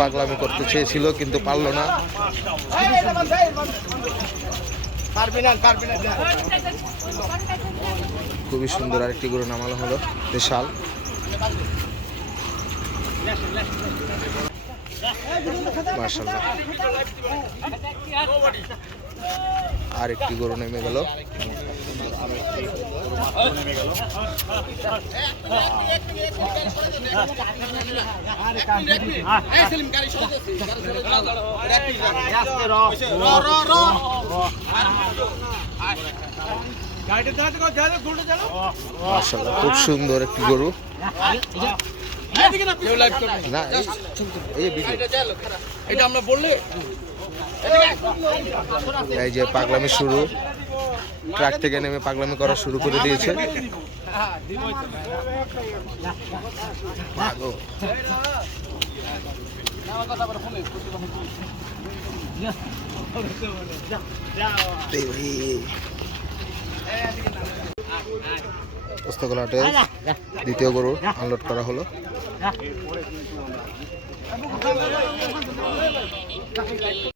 পাগলামি করতে চেয়েছিল কিন্তু পারল না। খুবই সুন্দর আরেকটি গরু নামানো হলো দেশাল মার্শাল্লাহ আরেকটি গরু নেমে গেল। খুব সুন্দর একটি গরু। না এই- ভিডিও। এটা আমরা বললে এই যে পাগলামি শুরু। ট্রাক থেকে নেমে পাগলামি করা শুরু করে দিয়েছে। ভাই। দ্বিতীয় গরু আনলোড করা হলো